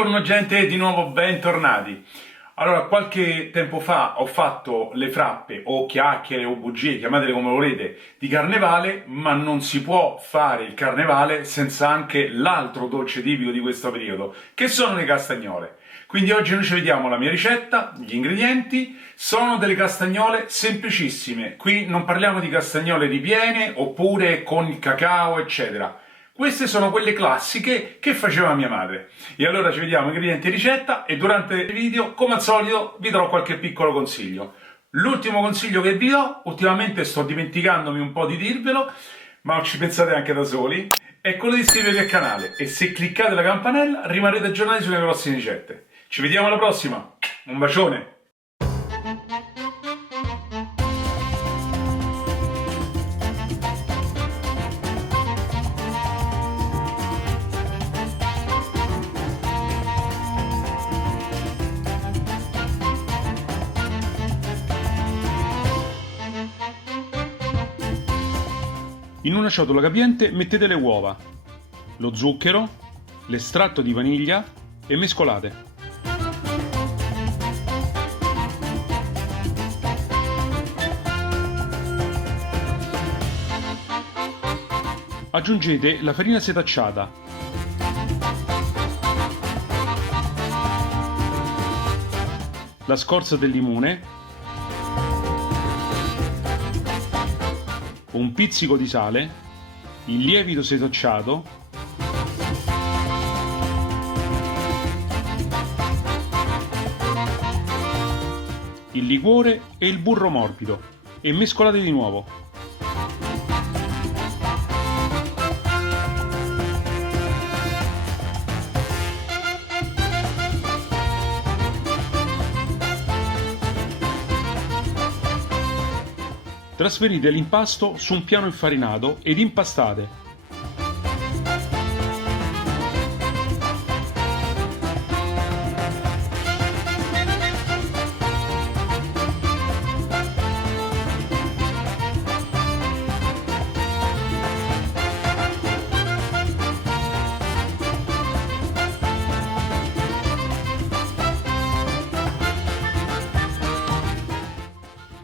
Buongiorno gente, di nuovo bentornati. Allora, qualche tempo fa ho fatto le frappe o chiacchiere o bugie, chiamatele come volete, di carnevale, ma non si può fare il carnevale senza anche l'altro dolce tipico di questo periodo, che sono le castagnole. Quindi oggi noi ci vediamo la mia ricetta, gli ingredienti, sono delle castagnole semplicissime. Qui non parliamo di castagnole ripiene oppure con il cacao, eccetera. Queste sono quelle classiche che faceva mia madre. E allora ci vediamo ingredienti e ricetta e durante il video, come al solito, vi darò qualche piccolo consiglio. L'ultimo consiglio che vi do, ultimamente sto dimenticandomi un po' di dirvelo, ma ci pensate anche da soli, è quello di iscrivervi al canale e se cliccate la campanella rimarrete aggiornati sulle prossime ricette. Ci vediamo alla prossima, un bacione! In una ciotola capiente mettete le uova, lo zucchero, l'estratto di vaniglia e mescolate. Aggiungete la farina setacciata, la scorza del limone, un pizzico di sale, il lievito setacciato, il liquore e il burro morbido e mescolate di nuovo. Trasferite l'impasto su un piano infarinato ed impastate.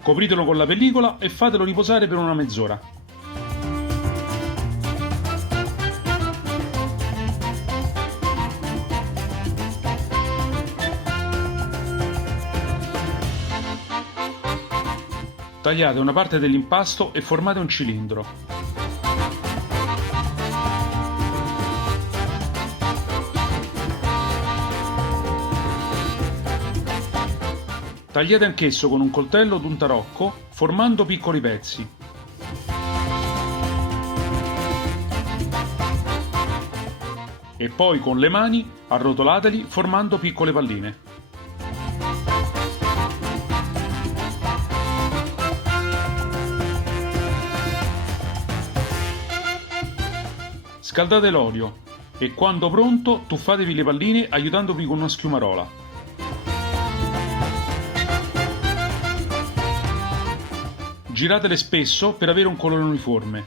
Copritelo con la pellicola e fatelo riposare per una mezz'ora. Tagliate una parte dell'impasto e formate un cilindro. Tagliate anch'esso con un coltello o un tarocco, formando piccoli pezzi. E poi con le mani arrotolateli formando piccole palline. Scaldate l'olio e quando pronto tuffatevi le palline aiutandovi con una schiumarola. Giratele spesso per avere un colore uniforme.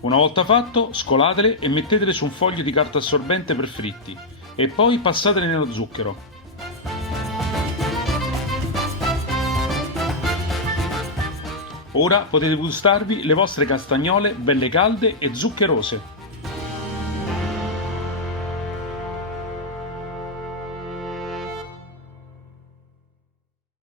Una volta fatto, scolatele e mettetele su un foglio di carta assorbente per fritti e poi passatele nello zucchero. Ora potete gustarvi le vostre castagnole belle calde e zuccherose.